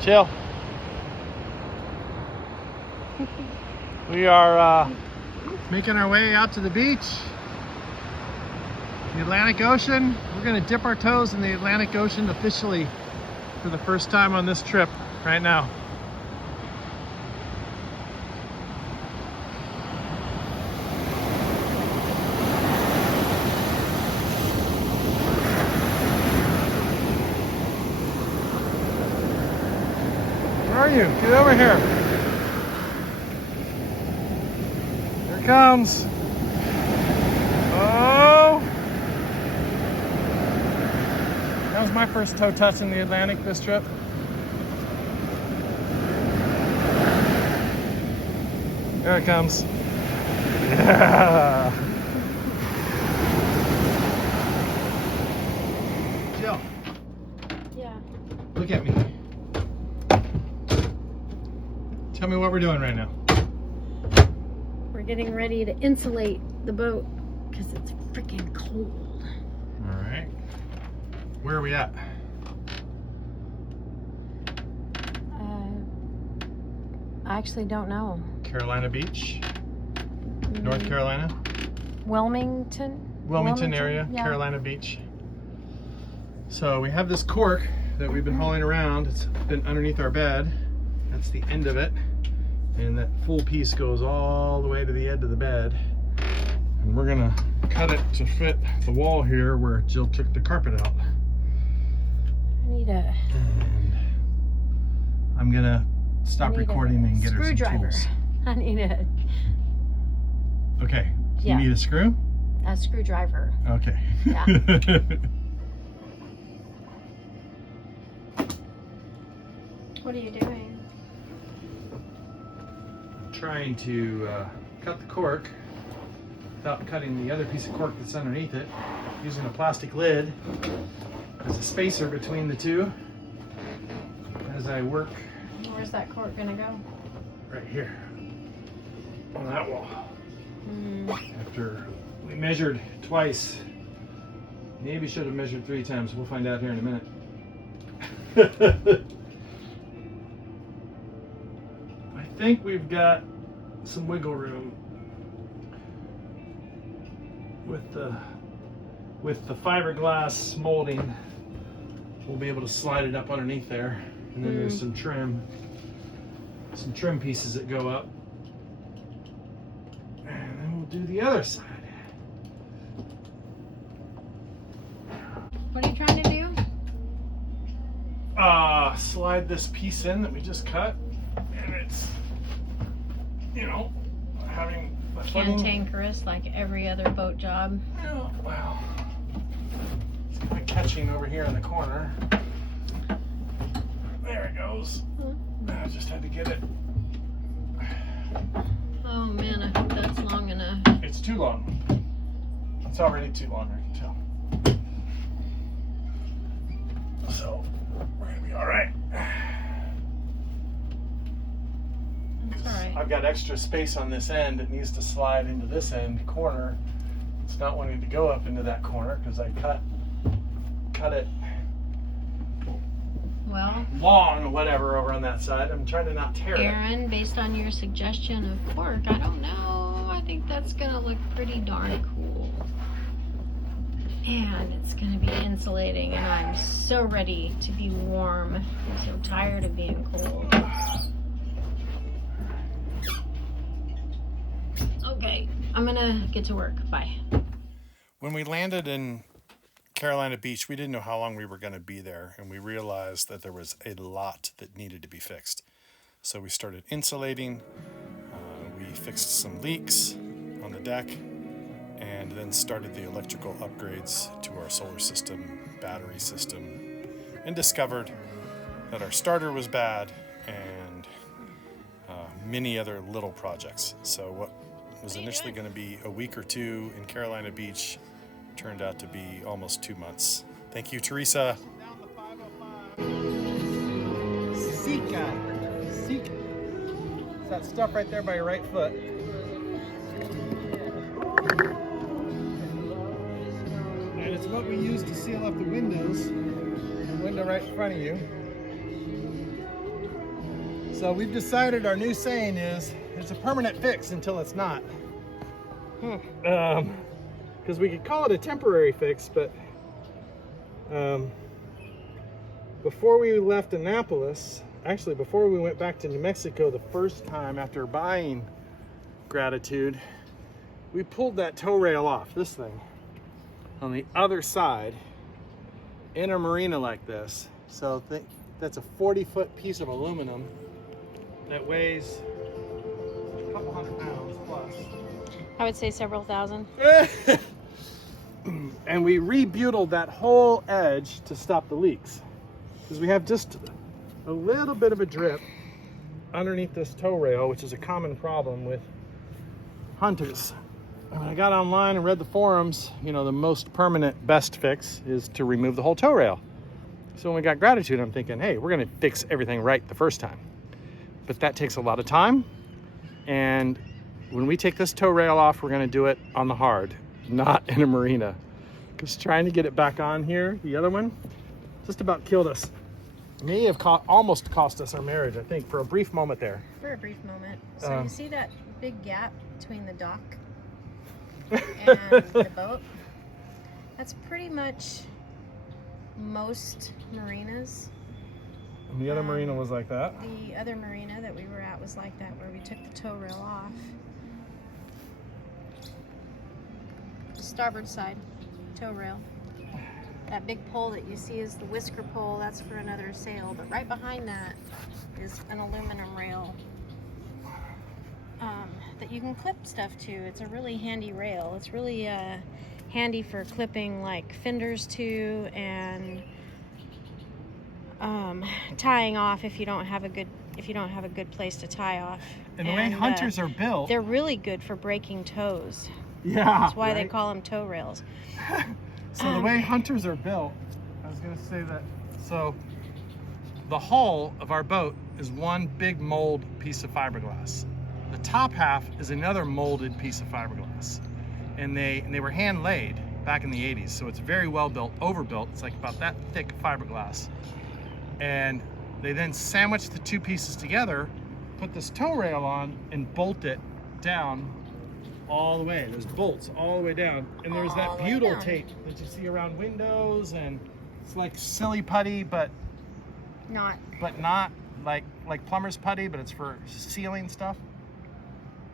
Chill. We are making our way out to the beach, the Atlantic Ocean. We're gonna dip our toes in the Atlantic Ocean officially for the first time on this trip right now. Where are you? Get over here. Here it comes. Oh! That was my first toe touch in the Atlantic this trip. There it comes. Yeah! Jill. Yeah. Look at me. Tell me what we're doing right now. We're getting ready to insulate the boat because it's freaking cold. All right. Where are we at? I actually don't know. Carolina Beach, North Carolina, Wilmington area, yeah. Carolina Beach. So we have this cork that we've been hauling around. It's been underneath our bed. That's the end of it. And that full piece goes all the way to the edge of the bed. And we're gonna cut it to fit the wall here where Jill took the carpet out. I need a And I'm gonna stop recording and get her some screwdriver. tools. I need Okay, Yeah. you need a screw? a screwdriver. Okay. Yeah. What are you doing? Trying to cut the cork without cutting the other piece of cork that's underneath it, using a plastic lid as a spacer between the two as I work Where's that cork gonna go? right here on that wall. Mm. After we measured twice, maybe should have measured 3 times. We'll find out here in a minute. I think we've got some wiggle room with the fiberglass molding. We'll be able to slide it up underneath there, and then there's some trim pieces that go up, and then we'll do the other side. What are you trying to do? Slide this piece in that we just cut, and it's, having the footing. Cantankerous like every other boat job. Yeah, well, it's kind of catching over here in the corner. There it goes. I just had to get it. Oh man, I hope that's long enough. It's too long. It's already too long, I can tell. So, we're gonna be all right. That's all right. I've got extra space on this end. It needs to slide into this end corner. It's not wanting to go up into that corner because I cut it Well, long or whatever over on that side. I'm trying to not tear it. Aaron, based on your suggestion of cork, I don't know. I think that's gonna look pretty darn cool. And it's gonna be insulating, and I'm so ready to be warm. I'm so tired of being cold. Okay, I'm gonna get to work. Bye. When we landed in Carolina Beach, we didn't know how long we were going to be there, and we realized that there was a lot that needed to be fixed. So we started insulating, we fixed some leaks on the deck, and then started the electrical upgrades to our solar system, battery system, and discovered that our starter was bad, and many other little projects. So what was initially going to be a week or two in Carolina Beach turned out to be almost 2 months. Thank you, Teresa. Sika. It's that stuff right there by your right foot. And it's what we use to seal up the windows. The window right in front of you. So we've decided our new saying is, it's a permanent fix until it's not. Because we could call it a temporary fix, but before we left Annapolis, actually before we went back to New Mexico the first time after buying Gratitude, we pulled that tow rail off, this thing, on the other side in a marina like this. So that's a 40-foot piece of aluminum that weighs a couple hundred pounds plus. I would say several thousand. And we rebutylled that whole edge to stop the leaks, because we have just a little bit of a drip underneath this tow rail, which is a common problem with hunters. And when I got online and read the forums, you know, the most permanent best fix is to remove the whole tow rail. So when we got Gratitude, I'm thinking, hey, we're going to fix everything right the first time. But that takes a lot of time, and when we take this tow rail off, we're going to do it on the hard, not in a marina. Because trying to get it back on here, the other one, just about killed us. May have almost cost us our marriage, I think, for a brief moment there. For a brief moment. So you see that big gap between the dock and the boat? That's pretty much most marinas. And the other marina was like that. The other marina that we were at was like that, where we took the tow rail off. The starboard side tow rail. That big pole that you see is the whisker pole. That's for another sail. But right behind that is an aluminum rail that you can clip stuff to. It's a really handy rail. It's really handy for clipping like fenders to, and tying off if you don't have a good place to tie off. And the way hunters are built, they're really good for breaking tows. Yeah, that's why they right? call them tow rails. So the way hunters are built, I was going to say that, so the hull of our boat is one big mold piece of fiberglass. The top half is another molded piece of fiberglass. And they were hand laid back in the 80s, so it's very well built, overbuilt. It's like about that thick fiberglass. And they then sandwiched the two pieces together, put this tow rail on, and bolt it down all the way. There's bolts all the way down, and there's that butyl tape that you see around windows, and it's like silly putty, but not like plumber's putty, but it's for sealing stuff.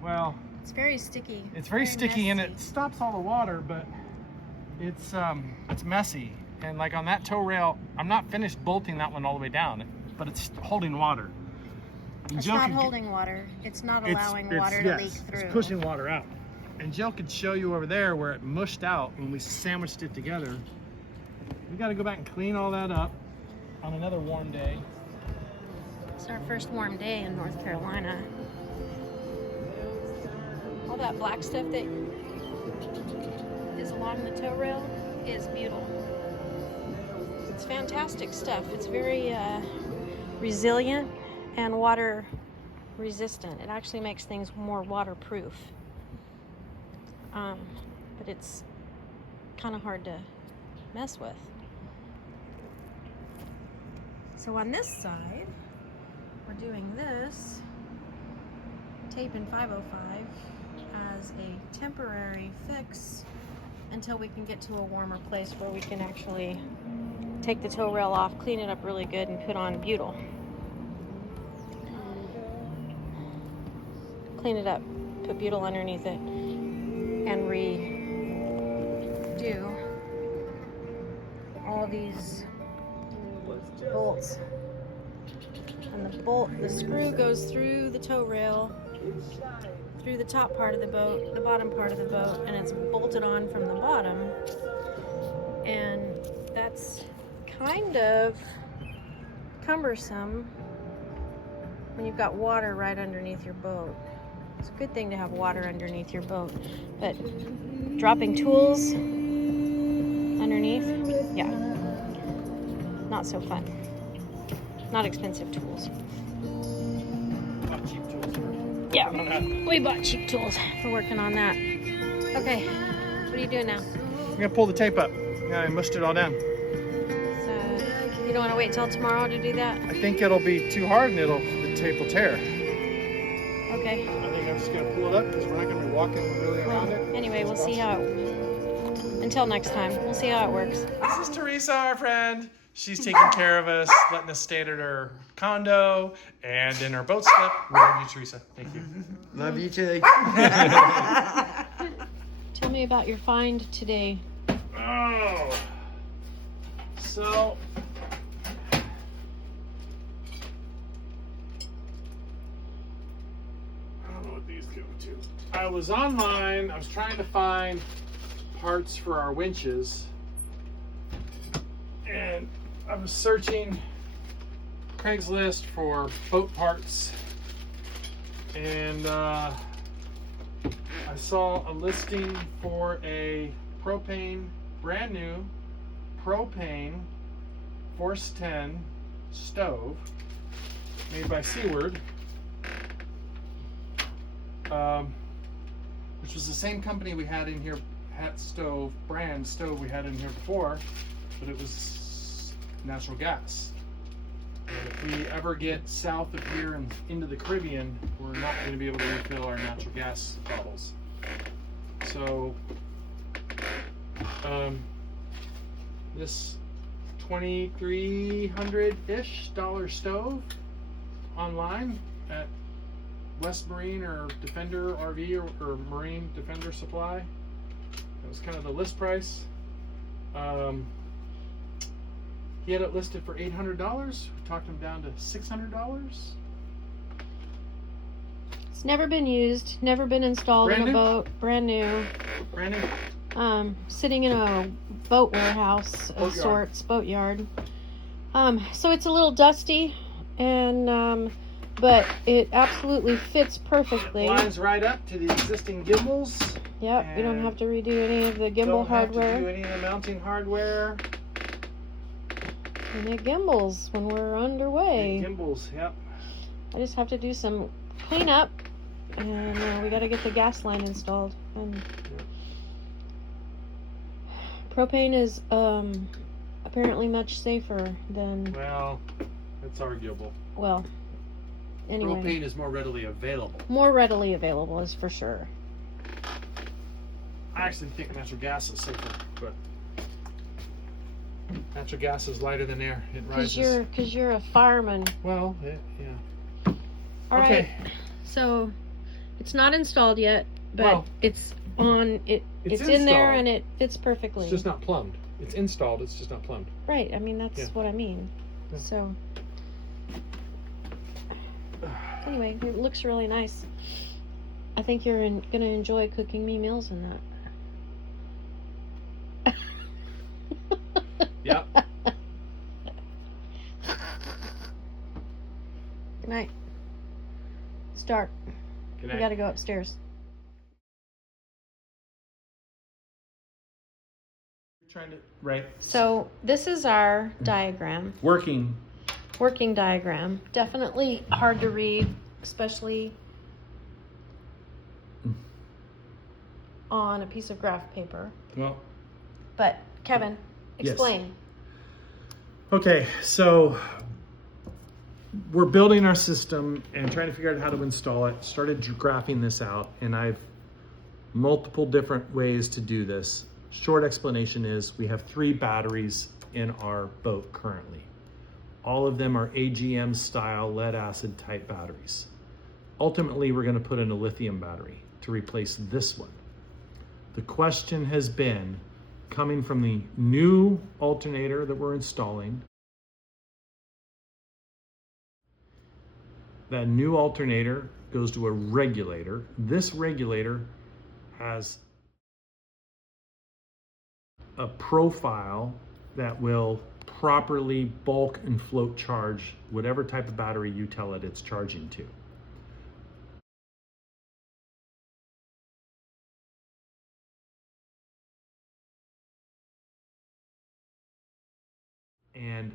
Well, it's very sticky. It's very sticky, and it stops all the water, but it's messy. And like on that tow rail, I'm not finished bolting that one all the way down, but it's holding water. And it's not holding water. It's not allowing water to leak through. It's pushing water out. And Jill could show you over there where it mushed out when we sandwiched it together. We got to go back and clean all that up on another warm day. It's our first warm day in North Carolina. All that black stuff that is along the tow rail is butyl. It's fantastic stuff. It's very resilient and water resistant. It actually makes things more waterproof. But it's kind of hard to mess with. So on this side, we're doing this tape in 505 as a temporary fix until we can get to a warmer place where we can actually take the tow rail off, clean it up really good, and put on butyl. Clean it up, put butyl underneath it, and redo all these bolts. And the screw goes through the tow rail, through the top part of the boat, the bottom part of the boat, and it's bolted on from the bottom. And that's kind of cumbersome when you've got water right underneath your boat. It's a good thing to have water underneath your boat, but dropping tools underneath, yeah, not so fun. Not expensive tools. Bought cheap tools for Yeah, working on that. we bought cheap tools for working on that. Okay, what are you doing now? I'm gonna pull the tape up. Yeah, I mushed it all down. So You don't want to wait till tomorrow to do that? I think it'll be too hard and the tape will tear. Okay. I think I'm just going to pull it up because we're not going to be walking really around it. Anyway, we'll see how until next time, we'll see how it works. This is Teresa, our friend. She's taking care of us, letting us stay at her condo and in her boat slip. We love you, Teresa. Thank you. Love you too. Tell me about your find today. Oh. So. I don't know what these go to. I was online. I was trying to find parts for our winches. And I was searching Craigslist for boat parts, and I saw a listing for a propane, brand new propane Force 10 stove made by Seaward, which was the same company we had in here, brand stove we had in here before, but it was natural gas. And if we ever get south of here and into the Caribbean, we're not going to be able to refill our natural gas bottles. So this $2,300-ish stove online at West Marine or Defender RV or Marine Defender Supply. That was kind of the list price. He had it listed for $800. We talked him down to $600. It's never been used, never been installed in a boat, brand new. Brand new. Sitting in a boat warehouse of sorts, boatyard. So it's a little dusty, and but it absolutely fits perfectly. Lines right up to the existing gimbals. Yep, you don't have to redo any of the gimbal hardware. Don't have to do any of the mounting hardware. And it gimbals when we're underway. It gimbals, yep. I just have to do some cleanup, and we got to get the gas line installed. And propane is apparently much safer than. Well, it's arguable. Well, anyway. Propane is more readily available. More readily available is for sure. I actually think natural gas is safer, but natural gas is lighter than air. It rises. Because you're a fireman. Well, yeah. All okay. right. So it's not installed yet, but it's on. It's in there and it fits perfectly. It's just not plumbed. It's installed. It's just not plumbed. Right. I mean, that's what I mean. Yeah. So anyway, it looks really nice. I think you're gonna enjoy cooking me meals in that. Yep. Good night. It's dark. Good night. We gotta go upstairs. Right. So this is our diagram. Working Diagram. Definitely hard to read, especially on a piece of graph paper. Well. But Kevin, explain. Yes. Okay, so we're building our system and trying to figure out how to install it. Started graphing this out, and I've multiple different ways to do this. Short explanation is we have 3 batteries in our boat currently. All of them are AGM style lead acid type batteries. Ultimately, we're going to put in a lithium battery to replace this one. The question has been, coming from the new alternator that we're installing, that new alternator goes to a regulator. This regulator has a profile that will properly bulk and float charge whatever type of battery you tell it it's charging to. And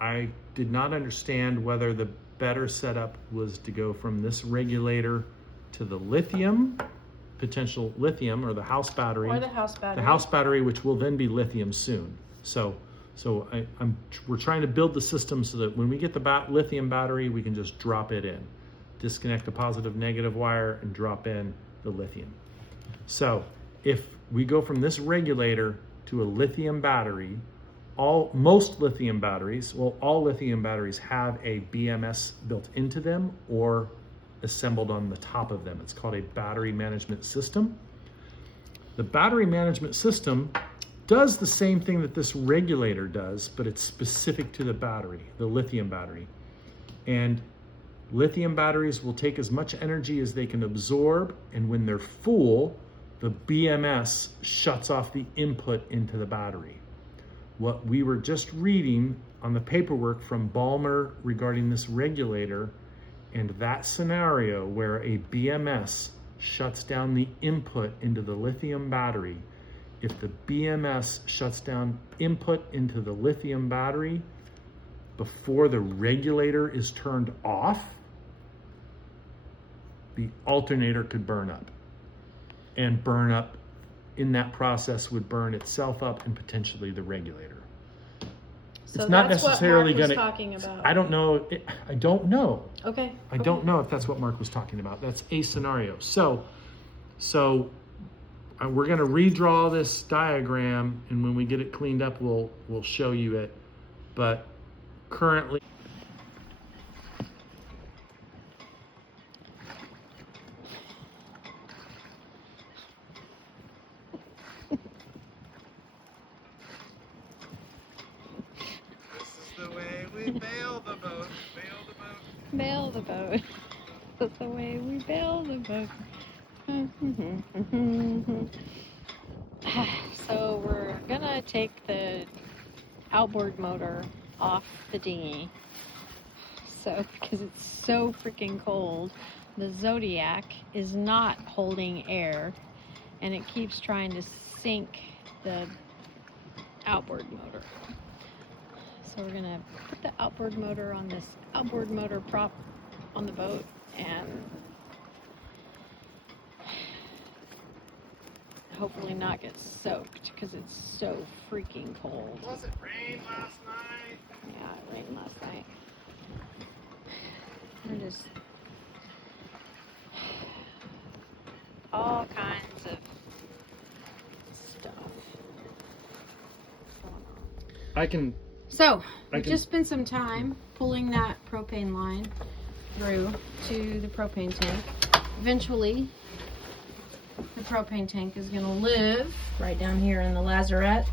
I did not understand whether the better setup was to go from this regulator to the lithium, potential lithium, or the house battery. Or the house battery. The house battery, which will then be lithium soon. So So we're trying to build the system so that when we get the lithium battery, we can just drop it in. Disconnect the positive negative wire and drop in the lithium. So if we go from this regulator to a lithium battery, most lithium batteries, well, all lithium batteries have a BMS built into them or assembled on the top of them. It's called a battery management system. The battery management system does the same thing that this regulator does, but it's specific to the battery, the lithium battery. And lithium batteries will take as much energy as they can absorb, and when they're full, the BMS shuts off the input into the battery. What we were just reading on the paperwork from Balmer regarding this regulator and that scenario where a BMS shuts down the input into the lithium battery, if the BMS shuts down input into the lithium battery before the regulator is turned off, the alternator could burn up. And burn up in that process would burn itself up and potentially the regulator. So it's not that's necessarily what Mark was going to. talking about. I don't know. I don't know. Okay. I don't know if that's what Mark was talking about. That's a scenario. So we're going to redraw this diagram, and when we get it cleaned up, we'll show you it. But currently. Bail the boat. Bail the boat. That's the way we bail the boat. So we're gonna take the outboard motor off the dinghy. So, because it's so freaking cold, the Zodiac is not holding air, and it keeps trying to sink the outboard motor. So we're gonna put the outboard motor on this outboard motor prop on the boat and hopefully not get soaked because it's so freaking cold. Was it rain last night? Yeah, it rained last night. We're just all kinds of stuff going on. So, we just spent some time pulling that propane line through to the propane tank. Eventually, the propane tank is going to live right down here in the lazarette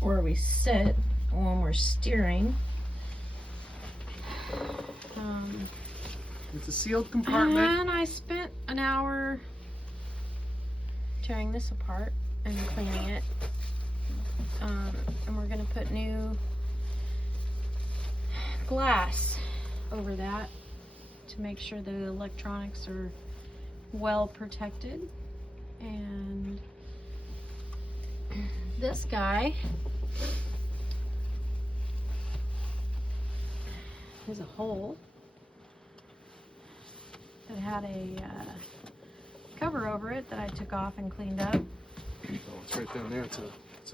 where we sit when we're steering. It's a sealed compartment. And I spent an hour tearing this apart and cleaning it. And we're going to put new glass over that to make sure the electronics are well protected. And this guy is a hole that had a cover over it that I took off and cleaned up. Oh, it's right down there. It's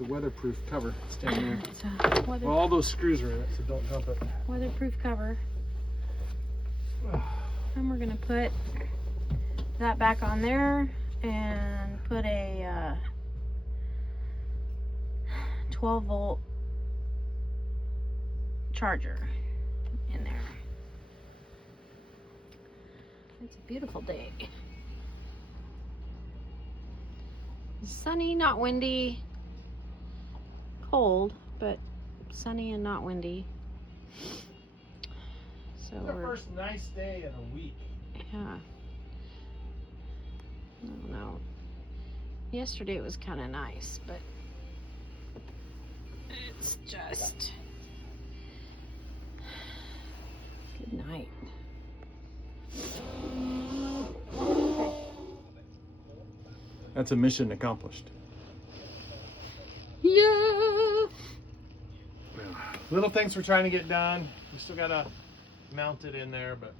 a weatherproof cover. It's down there. It's a Well, all those screws are in it, so don't dump it. weatherproof cover. And we're gonna put that back on there and put a 12 volt charger in there. It's a beautiful day. It's sunny, not windy. Cold, but sunny and not windy. So It's the we're, first nice day in a week. yeah. I don't know. Yesterday was kind of nice, but it's just good night. That's a mission accomplished. Yeah. Little things we're trying to get done. We still gotta mount it in there, but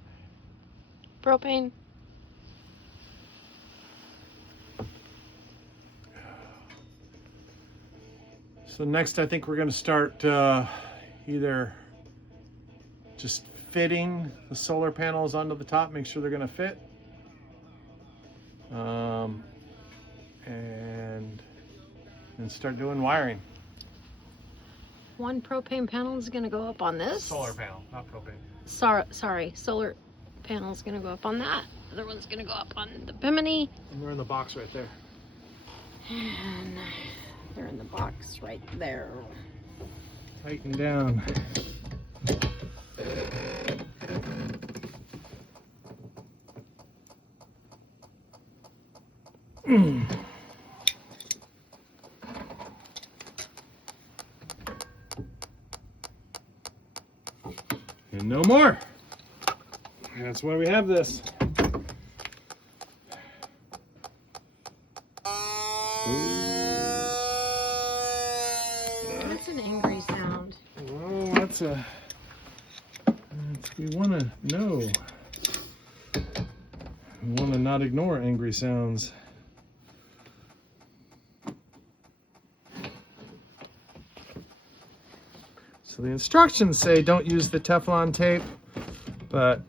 Propane. So next I think we're going to start either just fitting the solar panels onto the top, make sure they're going to fit. And then start doing wiring. One propane panel is going to go up on this. Solar panel, not propane. Sorry, solar panel is going to go up on that. Other one's going to go up on the bimini. And they're in the box right there. And they're in the box right there. Tighten down. And no more. That's why we have this. That's an angry sound. Oh, we want to know. We want to not ignore angry sounds. So the instructions say don't use the Teflon tape, but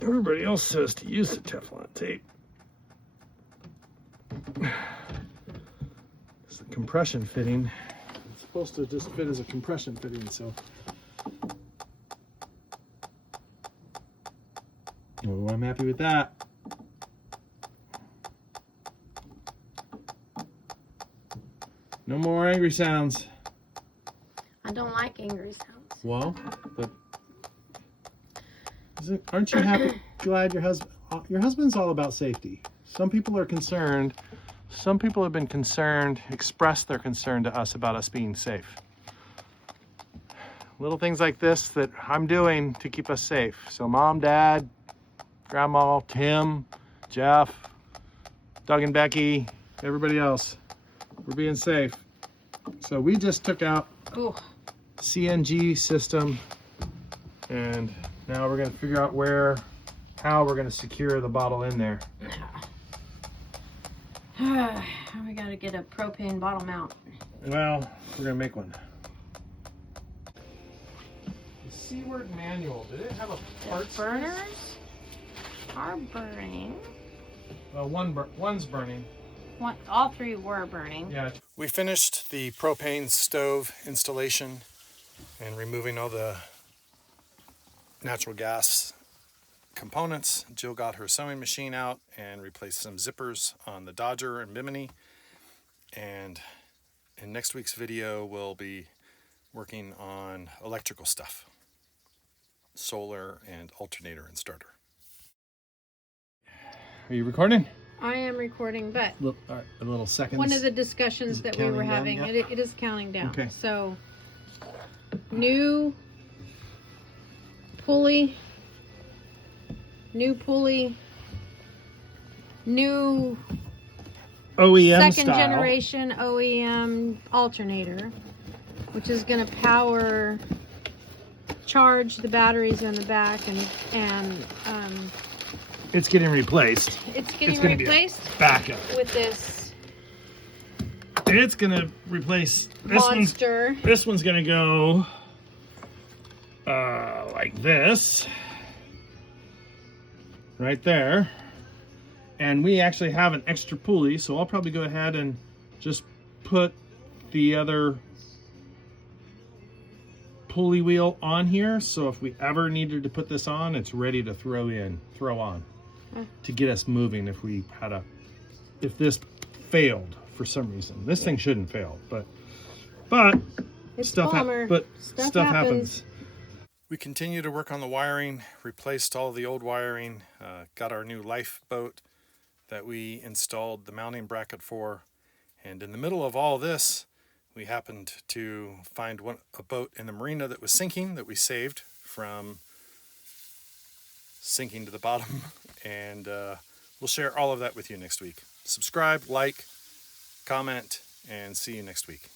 everybody else says to use the Teflon tape. It's the compression fitting. It's supposed to just fit as a compression fitting, so. Oh, I'm happy with that. No more angry sounds. I don't like angry sounds. Well, but aren't you happy? Glad your husband's all about safety. Some people are concerned. Some people have been concerned, expressed their concern to us about us being safe. Little things like this that I'm doing to keep us safe. So Mom, Dad, Grandma, Tim, Jeff, Doug and Becky, everybody else, we're being safe. So we just took out Ooh. CNG system, and now we're going to figure out how we're going to secure the bottle in there. We gotta get a propane bottle mount. Well, we're going to make one. The Seaward manual, did it have a parts? Burners are burning. Well, one's burning. All three were burning. Yeah. We finished the propane stove installation and removing all the natural gas components. Jill got her sewing machine out and replaced some zippers on the Dodger and Bimini. And in next week's video, we'll be working on electrical stuff. Solar and alternator and starter. Are you recording? I am recording, but A little seconds. one of the discussions that we were counting down having, yet? it is counting down. Okay. So, new pulley, new OEM second style. generation OEM alternator, which is going to charge the batteries in the back, and It's getting replaced. it's getting It's gonna be a replaced backup. with this It's gonna replace this one. monster. This one's gonna go like this, right there. And we actually have an extra pulley, so I'll probably go ahead and just put the other pulley wheel on here. So if we ever needed to put this on, it's ready to throw on to get us moving if this failed for some reason. This thing shouldn't fail, but It's stuff happens. We continue to work on the wiring, replaced all the old wiring, got our new lifeboat that we installed the mounting bracket for. And in the middle of all this, we happened to find a boat in the marina that was sinking, that we saved from sinking to the bottom. And we'll share all of that with you next week. Subscribe, like, comment, and see you next week.